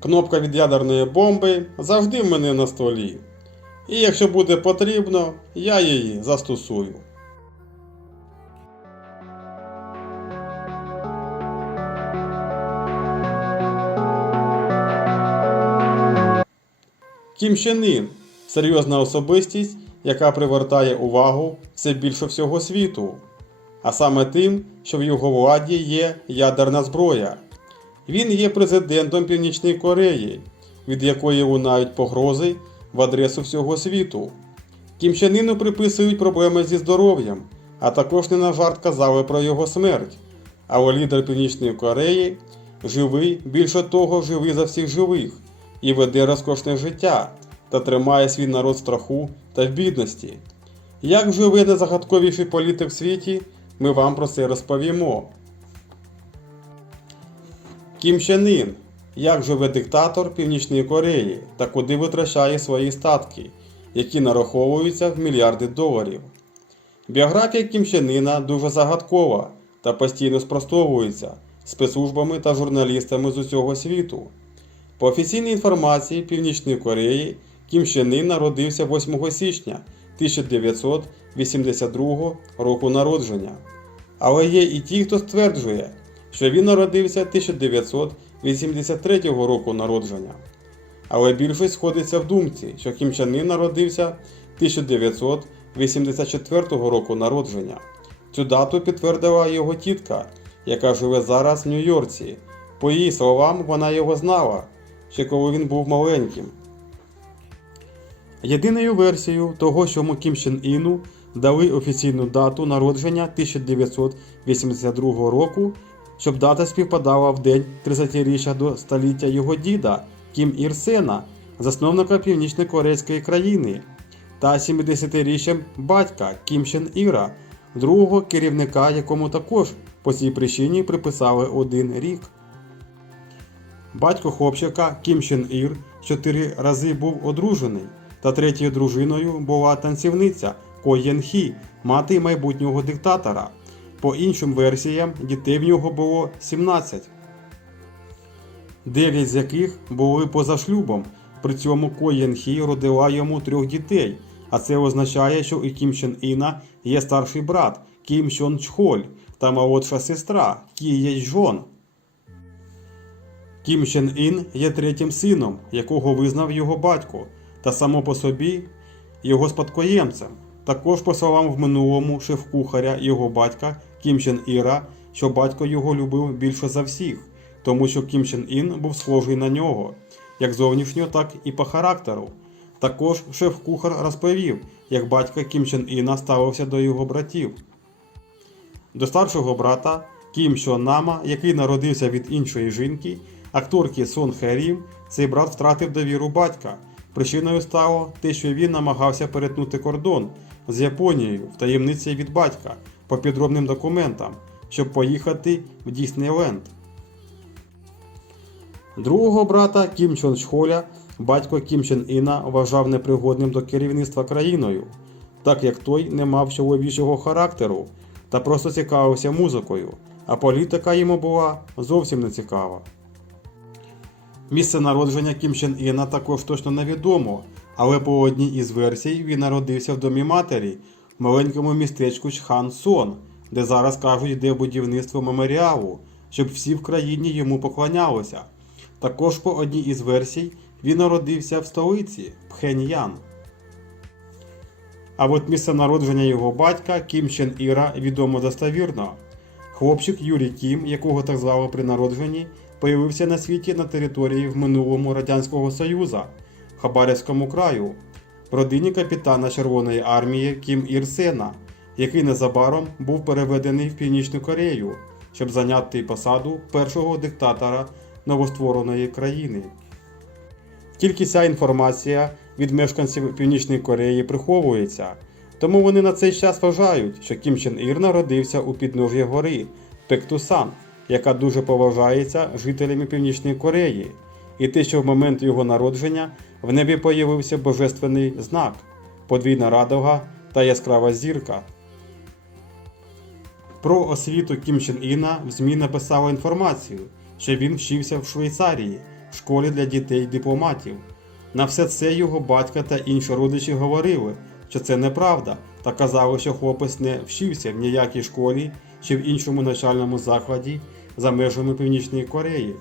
Кнопка від ядерної бомби завжди в мене на столі. І якщо буде потрібно, я її застосую. Кім Чен Ін – серйозна особистість, яка привертає увагу все більше всього світу, а саме тим, що в його владі є ядерна зброя. Він є президентом Північної Кореї, від якої лунають погрози в адресу всього світу. Кім Чен Іну приписують проблеми зі здоров'ям, а також не на жарт казали про його смерть. Але лідер Північної Кореї живий, більше того, живий за всіх живих і веде розкошне життя та тримає свій народ в страху та в бідності. Як живе найзагадковіший політик в світі, ми вам про це розповімо. Кім Чен Ін. Як живе диктатор Північної Кореї та куди витрачає свої статки, які нараховуються в мільярди доларів. Біографія Кім Чен Іна дуже загадкова та постійно спростовується спецслужбами та журналістами з усього світу. По офіційній інформації Північної Кореї Кім Чен Ін народився 8 січня 1982 року народження. Але є і ті, хто стверджує, що він народився 1983 року народження. Але більшість сходиться в думці, що Кім Чен Ін народився 1984 року народження. Цю дату підтвердила його тітка, яка живе зараз в Нью-Йорці. По її словам, вона його знала, ще коли він був маленьким. Єдиною версією того, чому Кім Чен Іну дали офіційну дату народження 1982 року, щоб дата співпадала в день 30-річчя до століття його діда Кім Ір Сена, засновника північно-корейської країни, та 70-річчям батька Кім Чен Іра, другого керівника, якому також по цій причині приписали один рік. Батько хлопчика Кім Чен Ір чотири рази був одружений, та третьою дружиною була танцівниця Ко Єн Хі, мати майбутнього диктатора. По іншим версіям, дітей в нього було 17, 9 з яких були поза шлюбом. При цьому Ко Хі родила йому трьох дітей, а це означає, що у Кім Чен Іна є старший брат Кім Чон Чхоль та молодша сестра Кі Є Жон. Кім Чен Ін є третім сином, якого визнав його батько, та само по собі його спадкоємцем. Також, по словам в минулому шеф-кухаря його батька Кім Чен Іра, що батько його любив більше за всіх, тому що Кім Чен Ін був схожий на нього, як зовнішньо, так і по характеру. Також шеф-кухар розповів, як батько Кім Чен Іна ставився до його братів. До старшого брата Кім Чон Нама, який народився від іншої жінки, акторки Сон Херім, цей брат втратив довіру батька. Причиною стало те, що він намагався перетнути кордон з Японією в таємниці від батька по підробним документам, щоб поїхати в Діснейленд. Другого брата Кім Чон Чхоля батько Кім Чен Іна вважав непригодним до керівництва країною, так як той не мав чоловічого характеру та просто цікавився музикою, а політика йому була зовсім не цікава. Місце народження Кім Чен Іна також точно невідомо, але по одній із версій він народився в домі матері маленькому містечку Чхан Сон, де зараз кажуть йде будівництво меморіалу, щоб всі в країні йому поклонялися. Також по одній із версій він народився в столиці Пхеньян. А от місце народження його батька Кім Чен Іра відомо достовірно. Хлопчик Юрій Кім, якого так звали при народженні, появився на світі на території в минулому Радянського Союзу, Хабаровському краю, родині капітана Червоної армії Кім Ір Сена, який незабаром був переведений в Північну Корею, щоб зайняти посаду першого диктатора новоствореної країни. Тільки ця інформація від мешканців Північної Кореї приховується, тому вони на цей час вважають, що Кім Чен Ір народився у підножжі гори Пектусан, яка дуже поважається жителями Північної Кореї, і те, що в момент його народження в небі появився божественний знак, подвійна радуга та яскрава зірка. Про освіту Кім Чен Іна в ЗМІ написали інформацію, що він вчився в Швейцарії школі для дітей дипломатів. На все це його батька та інші родичі говорили, що це неправда, та казали, що хлопець не вчився в ніякій школі чи в іншому навчальному закладі за межами Північної Кореї.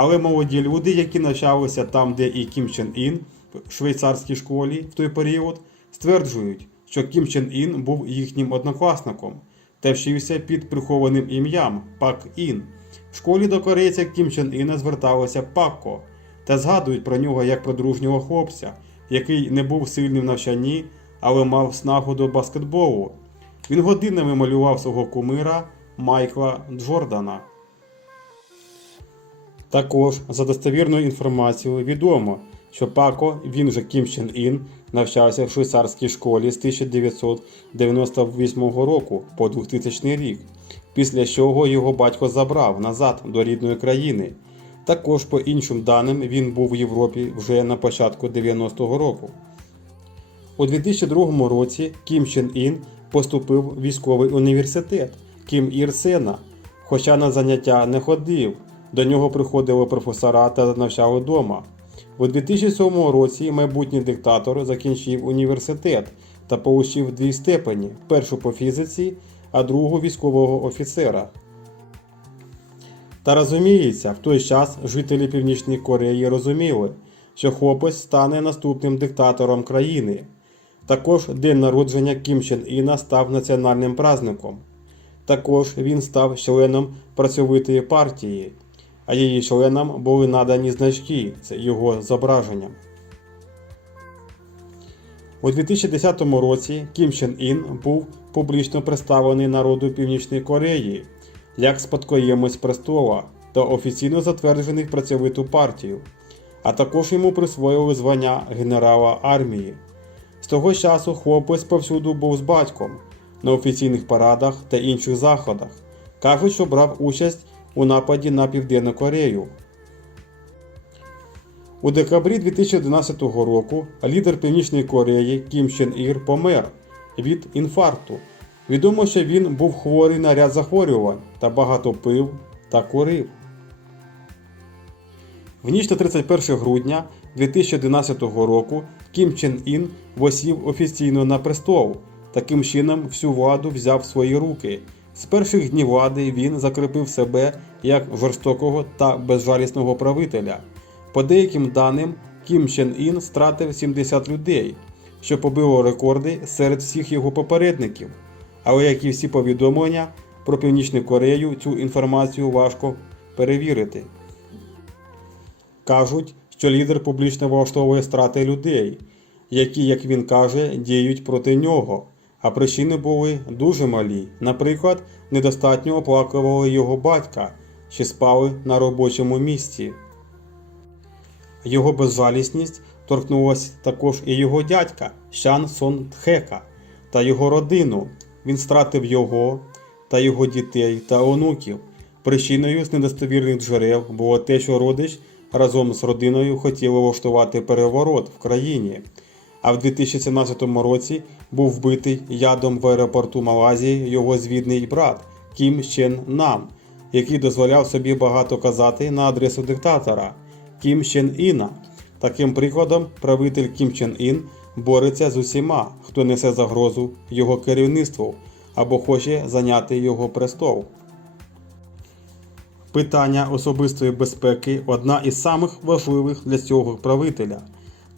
Але молоді люди, які навчалися там, де і Кім Чен Ін, в швейцарській школі в той період, стверджують, що Кім Чен Ін був їхнім однокласником та вчився під прихованим ім'ям Пак Ін. В школі до корейця Кім Чен Іна зверталося Пакко та згадують про нього як про дружнього хлопця, який не був сильним в навчанні, але мав снагу до баскетболу. Він годинами малював свого кумира Майкла Джордана. Також за достовірною інформацією відомо, що Пако, він же Кім Чен Ін, навчався в швейцарській школі з 1998 року по 2000 рік, після чого його батько забрав назад до рідної країни. Також, по іншим даним, він був в Європі вже на початку 90-го року. У 2002 році Кім Чен Ін поступив в військовий університет Кім Ір Сена, хоча на заняття не ходив. До нього приходили професора та навчали вдома. У 2007 році майбутній диктатор закінчив університет та отримав дві степені: першу по фізиці, а другу військового офіцера. Та розуміється, в той час жителі Північної Кореї розуміли, що хлопець стане наступним диктатором країни. Також день народження Кім Чен Іна став національним праздником. Також він став членом працьовитої партії, а її членам були надані значки з його зображенням. У 2010 році Кім Чен Ін був публічно представлений народу Північної Кореї як спадкоємець престола та офіційно затверджений працьовиту партію, а також йому присвоїли звання генерала армії. З того часу хлопець повсюду був з батьком на офіційних парадах та інших заходах. Кажуть, що брав участь у нападі на Південну Корею. У декабрі 2011 року лідер Північної Кореї Кім Чен Ір помер від інфаркту. Відомо, що він був хворий на ряд захворювань та багато пив та курив. В ніч на 31 грудня 2011 року Кім Чен Ін восів офіційно на престол. Таким чином всю владу взяв в свої руки. З перших днів влади він закріпив себе як жорстокого та безжалісного правителя. По деяким даним, Кім Чен Ін стратив 70 людей, що побило рекорди серед всіх його попередників. Але як і всі повідомлення про Північну Корею, цю інформацію важко перевірити. Кажуть, що лідер публічно влаштовує страти людей, які, як він каже, діють проти нього. А причини були дуже малі. Наприклад, недостатньо оплакували його батька чи спали на робочому місці. Його безжалісність торкнулася також і його дядька Шан Сон Тхека та його родину. Він стратив його та його дітей та онуків. Причиною з недостовірних джерел було те, що родич разом з родиною хотіли влаштувати переворот в країні. А в 2017 році був вбитий ядом в аеропорту Малайзії його звідний брат Кім Чен Нам, який дозволяв собі багато казати на адресу диктатора Кім Чен Іна. Таким прикладом, правитель Кім Чен Ін бореться з усіма, хто несе загрозу його керівництву або хоче зайняти його престол. Питання особистої безпеки одна із самих важливих для цього правителя.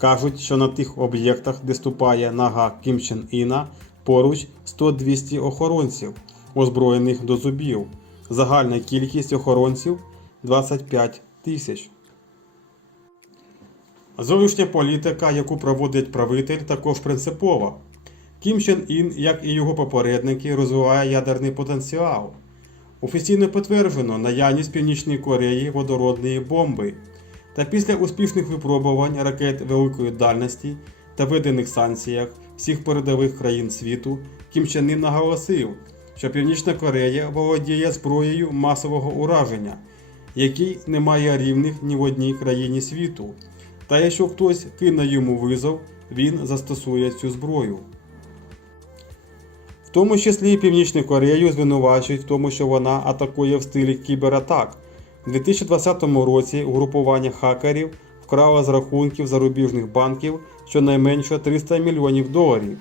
Кажуть, що на тих об'єктах, де ступає нога Кім Чен Іна, поруч 100-200 охоронців, озброєних до зубів. Загальна кількість охоронців 25 тисяч. Зовнішня політика, яку проводить правитель, також принципова. Кім Чен Ін, як і його попередники, розвиває ядерний потенціал. Офіційно підтверджено наявність Північної Кореї водородної бомби. Та після успішних випробувань ракет великої дальності та введених санкціях всіх передових країн світу, Кім Чен Ін наголосив, що Північна Корея володіє зброєю масового ураження, якій немає рівних ні в одній країні світу. Та якщо хтось кине йому визов, він застосує цю зброю. В тому числі Північну Корею звинувачують в тому, що вона атакує в стилі кібератак. У 2020 році угрупування хакерів вкрало з рахунків зарубіжних банків щонайменше 300 мільйонів доларів,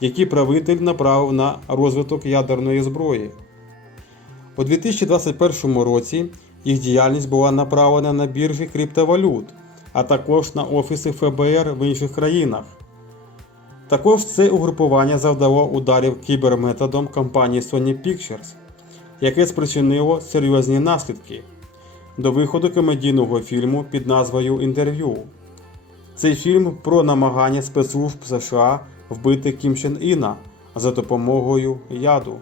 які правитель направив на розвиток ядерної зброї. У 2021 році їх діяльність була направлена на біржі криптовалют, а також на офіси ФБР в інших країнах. Також це угрупування завдало ударів кіберметодом компанії Sony Pictures, яке спричинило серйозні наслідки до виходу комедійного фільму під назвою Інтерв'ю. Цей фільм про намагання спецслужб США вбити Кім Чен Іна за допомогою яду.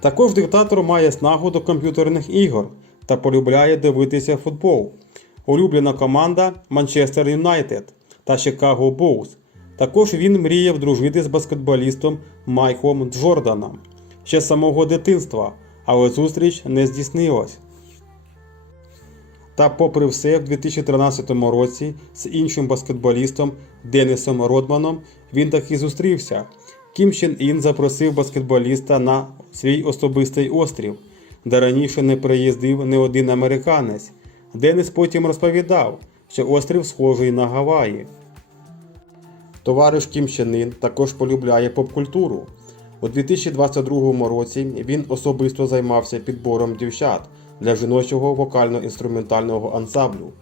Також диктатор має снагу до комп'ютерних ігор та полюбляє дивитися футбол. Улюблена команда Манчестер Юнайтед та Чикаго Булз. Також він мріяв дружити з баскетболістом Майклом Джорданом ще з самого дитинства, але зустріч не здійснилась. Та, попри все, в 2013 році з іншим баскетболістом Денисом Родманом він таки зустрівся. Кім Чен Ін запросив баскетболіста на свій особистий острів, де раніше не приїздив не один американець. Денис потім розповідав, що острів схожий на Гаваї. Товариш Кім Чен Ін також полюбляє поп-культуру. У 2022 році він особисто займався підбором дівчат для жіночого вокально-інструментального ансамблю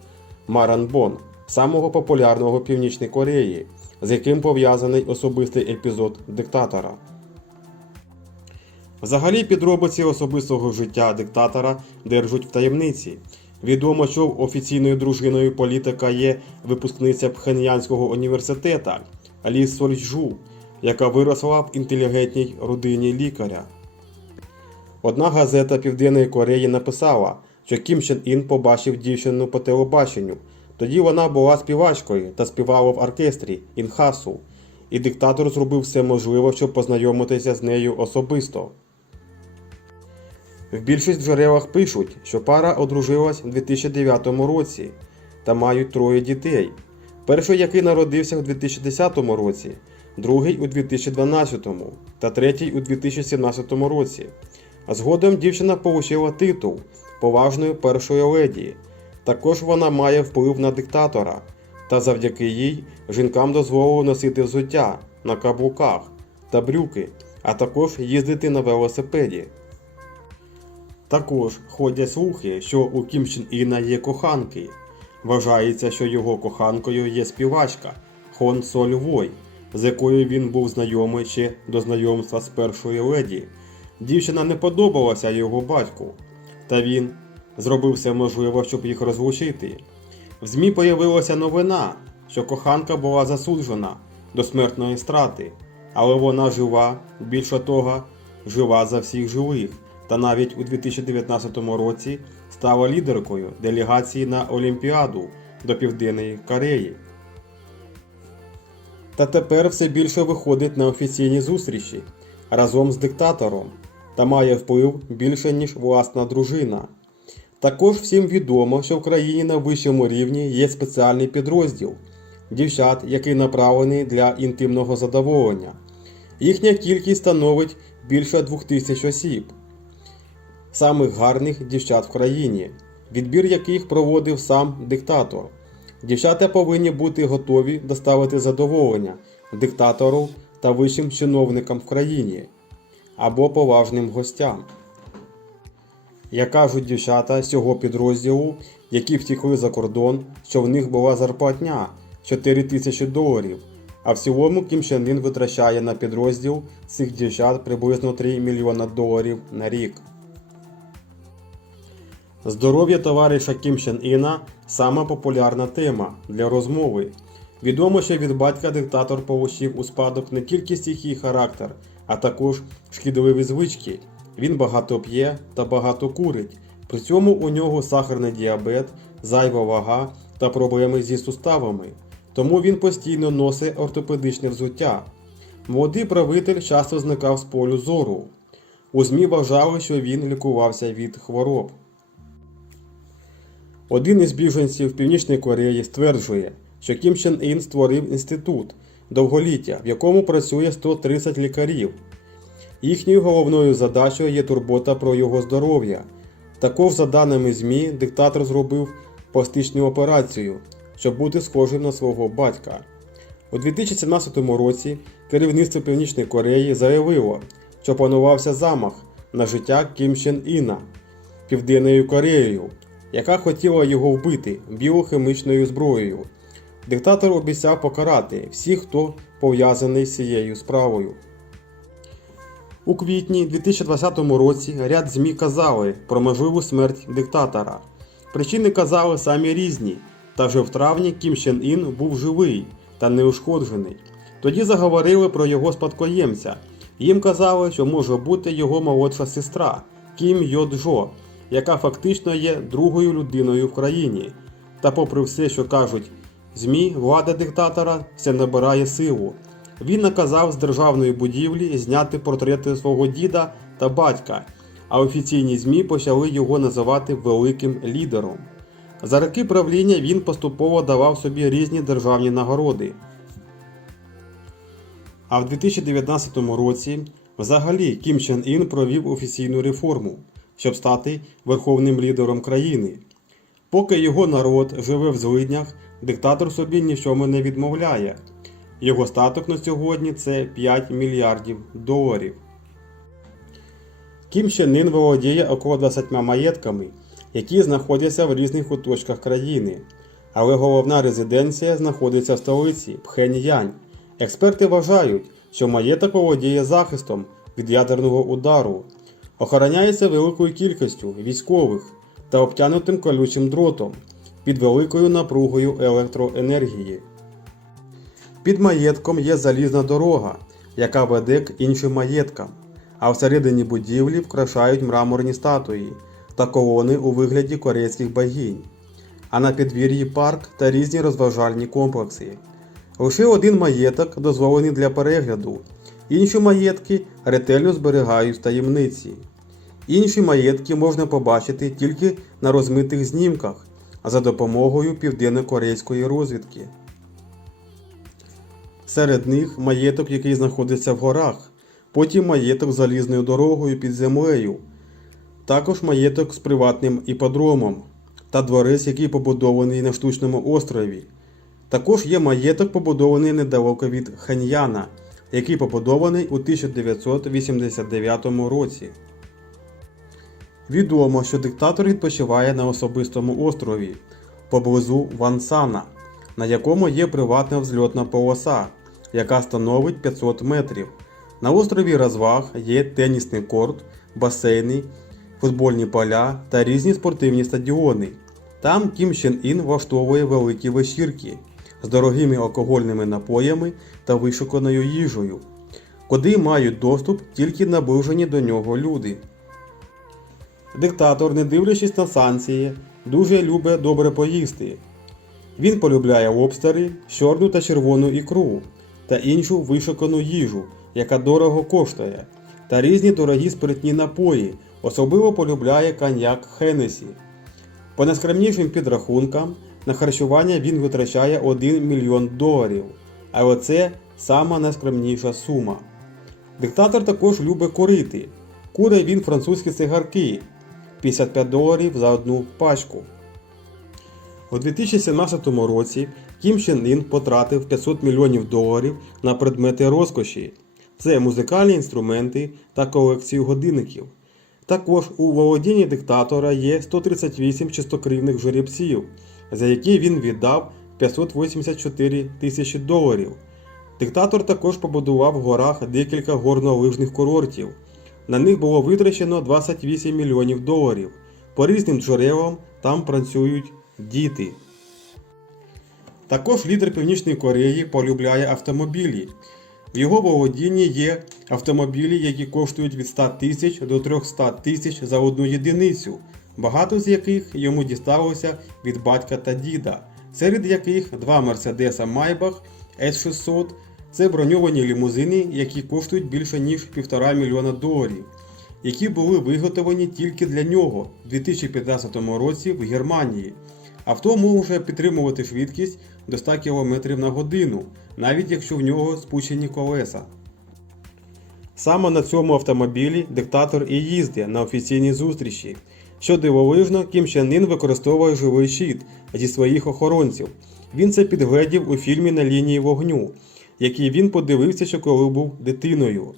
Маранбон, самого популярного в Північній Кореї, з яким пов'язаний особистий епізод диктатора. Взагалі підробиці особистого життя диктатора держать в таємниці. Відомо, що офіційною дружиною політика є випускниця Пхеньянського університету Лі Сольджу, яка виросла в інтелігентній родині лікаря. Одна газета Південної Кореї написала, що Кім Чен Ін побачив дівчину по телебаченню. Тоді вона була співачкою та співала в оркестрі Інхасу, і диктатор зробив все можливе, щоб познайомитися з нею особисто. В більшість джерелах пишуть, що пара одружилась у 2009 році та мають троє дітей. Перший, який народився у 2010 році, другий у 2012 та третій у 2017 році. Згодом дівчина отримала титул поважної першої леді. Також вона має вплив на диктатора, та завдяки їй жінкам дозволило носити взуття на каблуках та брюки, а також їздити на велосипеді. Також ходять слухи, що у Кім Чен Іна є коханки. Вважається, що його коханкою є співачка Хон Соль Вой, з якою він був знайомий ще до знайомства з першою леді. Дівчина не подобалася його батьку, та він зробив все можливе, щоб їх розлучити. В ЗМІ появилася новина, що коханка була засуджена до смертної страти, але вона жива, більше того, жива за всіх живих, та навіть у 2019 році стала лідеркою делегації на Олімпіаду до Південної Кореї. Та тепер все більше виходить на офіційні зустрічі разом з диктатором та має вплив більше, ніж власна дружина. Також всім відомо, що в країні на вищому рівні є спеціальний підрозділ дівчат, який направлений для інтимного задоволення. Їхня кількість становить більше 2000 осіб, самих гарних дівчат в країні, відбір яких проводив сам диктатор. Дівчата повинні бути готові доставити задоволення диктатору та вищим чиновникам в країні або поважним гостям. Як кажуть дівчата з цього підрозділу, які втікли за кордон, що в них була зарплатня 4 тисячі доларів, а в цілому Кім витрачає на підрозділ цих дівчат приблизно 3 мільйона доларів на рік. Здоров'я товариша Кім Чен Іна сама популярна тема для розмови. Відомо, що від батька диктатор получив у спадок не тільки стихій характер, а також шкідливі звички. Він багато п'є та багато курить. При цьому у нього сахарний діабет, зайва вага та проблеми зі суставами. Тому він постійно носить ортопедичне взуття. Молодий правитель часто зникав з полю зору. У ЗМІ вважали, що він лікувався від хвороб. Один із біженців Північної Кореї стверджує, що Кім Чен Ін створив інститут довголіття, в якому працює 130 лікарів. Їхньою головною задачею є турбота про його здоров'я Також, за даними ЗМІ, диктатор зробив пластичну операцію, щоб бути схожим на свого батька. У 2017 році керівництво Північної Кореї заявило, що планувався замах на життя Кім Чен Іна Південною Кореєю, яка хотіла його вбити біохімічною зброєю. Диктатор обіцяв покарати всіх, хто пов'язаний з цією справою. У квітні 2020 році ряд ЗМІ казали про можливу смерть диктатора. Причини казали самі різні, та вже в травні Кім Чен Ін був живий та неушкоджений. Тоді заговорили про його спадкоємця. Їм казали, що може бути його молодша сестра Кім Йо Джо, яка фактично є другою людиною в країні. Та попри все, що кажуть ЗМІ, влада диктатора все набирає силу. Він наказав з державної будівлі зняти портрети свого діда та батька, а офіційні ЗМІ почали його називати великим лідером. За роки правління він поступово давав собі різні державні нагороди. А в 2019 році взагалі Кім Чен Ін провів офіційну реформу, щоб стати верховним лідером країни. Поки його народ живе в злиднях, диктатор собі нічому не відмовляє. Його статок на сьогодні це 5 мільярдів доларів. Кім Чен володіє около 20 маєтками, які знаходяться в різних куточках країни. Але головна резиденція знаходиться в столиці Пхеньянь. Експерти вважають, що маєток володіє захистом від ядерного удару, охороняється великою кількістю військових та обтянутим колючим дротом під великою напругою електроенергії. Під маєтком є залізна дорога, яка веде к іншим маєткам, а всередині будівлі вкрашають мраморні статуї та колони у вигляді корейських богінь, а на підвір'ї парк та різні розважальні комплекси. Лише один маєток дозволений для перегляду, інші маєтки ретельно зберігають таємниці. Інші маєтки можна побачити тільки на розмитих знімках за допомогою південно-корейської розвідки. Серед них маєток, який знаходиться в горах, потім маєток з залізною дорогою під землею, також маєток з приватним іподромом та дворець, який побудований на штучному острові. Також є маєток, побудований недалеко від Ханьяна, який побудований у 1989 році. Відомо, що диктатор відпочиває на особистому острові поблизу Вансана, на якому є приватна взльотна полоса, яка становить 500 метрів. На острові розваг є тенісний корт, басейни, футбольні поля та різні спортивні стадіони. Там Кім Чен Ін влаштовує великі вечірки з дорогими алкогольними напоями та вишуканою їжею, куди мають доступ тільки наближені до нього люди. Диктатор, не дивлячись на санкції, дуже любить добре поїсти. Він полюбляє лобстери, чорну та червону ікру та іншу вишукану їжу, яка дорого коштує, та різні дорогі спиртні напої, особливо полюбляє коньяк Хеннесі. По найскромнішим підрахункам, на харчування він витрачає 1 мільйон доларів, але це сама найскромніша сума. Диктатор також любить курити. Куре він французькі цигарки 55 доларів за одну пачку. У 2017 році Кім Чен Ін потратив 500 мільйонів доларів на предмети розкоші. Це музикальні інструменти та колекцію годинників. Також у володінні диктатора є 138 чистокрівних жеребців, за які він віддав 584 тисячі доларів. Диктатор також побудував в горах декілька горнолижних курортів. На них було витрачено 28 мільйонів доларів. По різним джерелам там працюють діти. Також лідер Північної Кореї полюбляє автомобілі. В його володінні є автомобілі, які коштують від 100 тисяч до 300 тисяч за одну єдиницю, багато з яких йому дісталося від батька та діда, серед яких два Мерседеса Майбах S600 це броньовані лімузини, які коштують більше ніж 1,5 мільйона доларів, які були виготовлені тільки для нього в 2015 році в Германії. Авто може підтримувати швидкість до 100 км на годину, навіть якщо в нього спущені колеса. Саме на цьому автомобілі диктатор і їздить на офіційні зустрічі, Що дивовижно, Кім Чен Ін використовує живий щит зі своїх охоронців. Він це підгледів у фільмі на лінії вогню, який він подивився, ще коли був дитиною.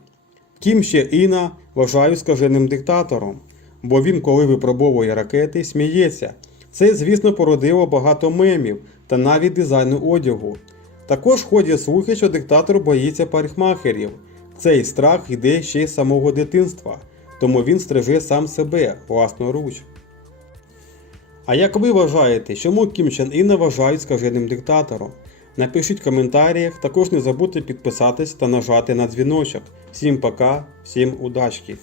Кім ще Іна вважаю скаженим диктатором, бо він, коли випробовує ракети, сміється. Це, звісно, породило багато мемів та навіть дизайну одягу. Також ходять слухи, що диктатор боїться парикмахерів. Цей страх йде ще з самого дитинства, тому він стриже сам себе власноруч. А як ви вважаєте, чому Кім Чен Іна вважають скаженим диктатором? Напишіть в коментарях, також не забудьте підписатись та нажати на дзвіночок. Всім пока, всім удачки!